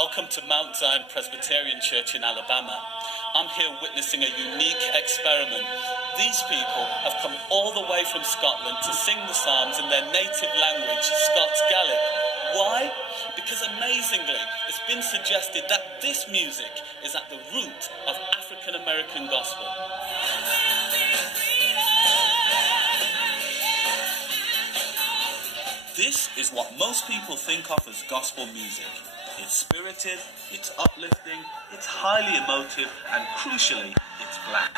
Welcome to Mount Zion Presbyterian Church in Alabama. I'm here witnessing a unique experiment. These people have come all the way from Scotland to sing the Psalms in their native language, Scots Gaelic. Why? Because amazingly, it's been suggested that this music is at the root of African American gospel. This is what most people think of as gospel music. It's spirited, it's uplifting, it's highly emotive, and crucially, it's black.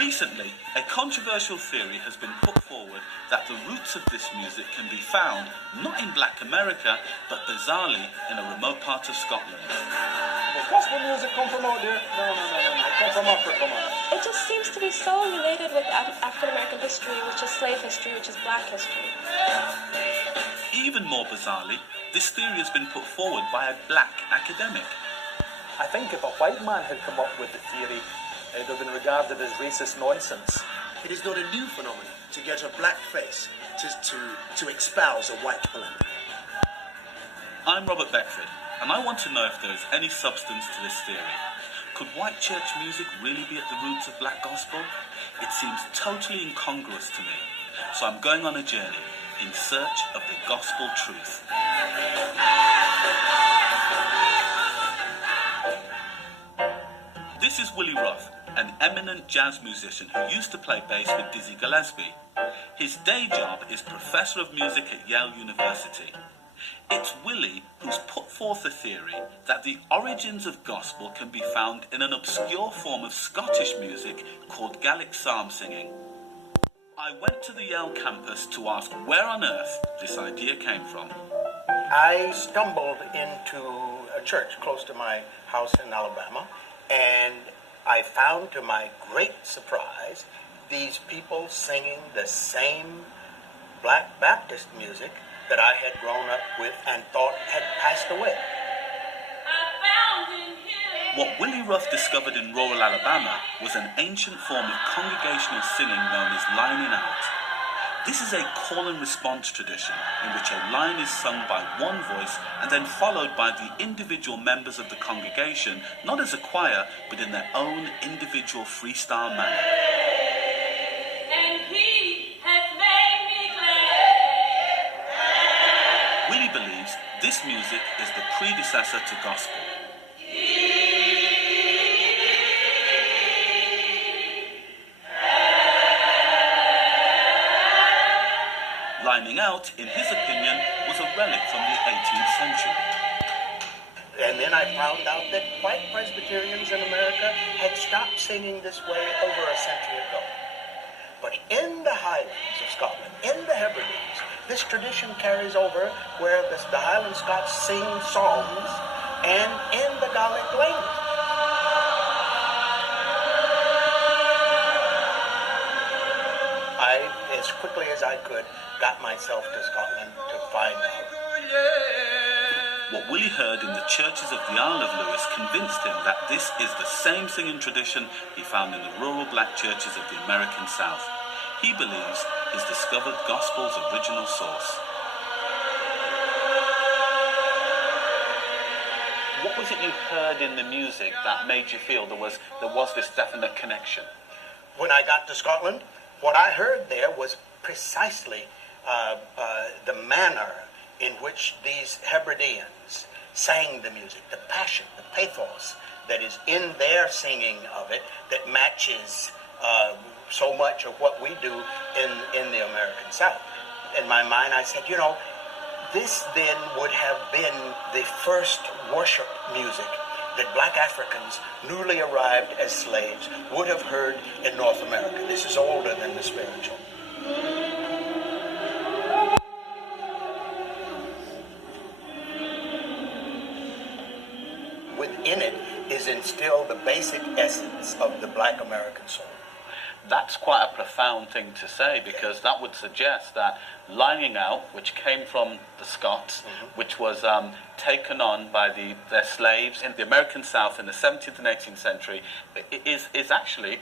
Recently, a controversial theory has been put forward that the roots of this music can be found not in Black America, but bizarrely in a remote part of Scotland. Does gospel music come from out there? No. It comes from Africa, man. It just seems to be so related with African American history, which is slave history, which is black history. Even more bizarrely, this theory has been put forward by a black academic. I think if a white man had come up with the theory, it would have been regarded as racist nonsense. It is not a new phenomenon to get a black face to espouse a white polemic. I'm Robert Beckford, and I want to know if there is any substance to this theory. Could white church music really be at the roots of black gospel? It seems totally incongruous to me, so I'm going on a journey in search of the gospel truth. This is Willie Ruff, an eminent jazz musician who used to play bass with Dizzy Gillespie. His day job is professor of music at Yale University. It's Willie who's put forth a theory that the origins of gospel can be found in an obscure form of Scottish music called Gaelic psalm singing. I went to the Yale campus to ask where on earth this idea came from. I stumbled into a church close to my house in Alabama, and I found, to my great surprise, these people singing the same Black Baptist music that I had grown up with and thought had passed away. What Willie Ruff discovered in rural Alabama was an ancient form of congregational singing known as lining out. This is a call and response tradition in which a line is sung by one voice and then followed by the individual members of the congregation, not as a choir, but in their own individual freestyle manner. And he has made me glad. Willie believes this music is the predecessor to gospel. Lining out, in his opinion, was a relic from the 18th century. And then I found out that white Presbyterians in America had stopped singing this way over a century ago. But in the Highlands of Scotland, in the Hebrides, this tradition carries over where the Highland Scots sing psalms and in the Gaelic language. I, as quickly as I could, got myself to Scotland to find out. What Willie heard in the churches of the Isle of Lewis convinced him that this is the same singing tradition he found in the rural black churches of the American South. He believes he's discovered gospel's original source. What was it you heard in the music that made you feel there was this definite connection? When I got to Scotland, what I heard there was precisely the manner in which these Hebrideans sang the music, the passion, the pathos that is in their singing of it that matches so much of what we do in the American South. In my mind, I said, this then would have been the first worship music that black Africans, newly arrived as slaves, would have heard in North America. This is older than the spiritual. Within it is instilled the basic essence of the black American soul. That's quite a profound thing to say, because that would suggest that lining out, which came from the Scots, which was taken on by their slaves in the American South in the 17th and 18th century, is actually,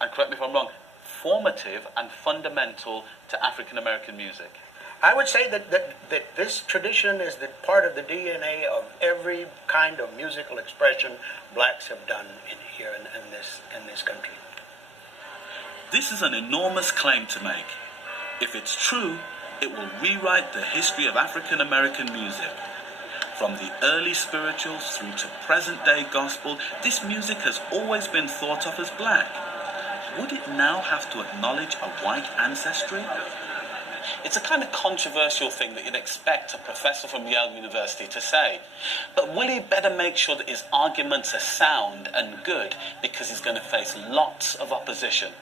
and correct me if I'm wrong, formative and fundamental to African American music. I would say that this tradition is the part of the DNA of every kind of musical expression blacks have done here in this country. This is an enormous claim to make. If it's true, it will rewrite the history of African American music. From the early spirituals through to present-day gospel, this music has always been thought of as black. Would it now have to acknowledge a white ancestry? It's a kind of controversial thing that you'd expect a professor from Yale University to say. But will he better make sure that his arguments are sound and good, because he's going to face lots of opposition?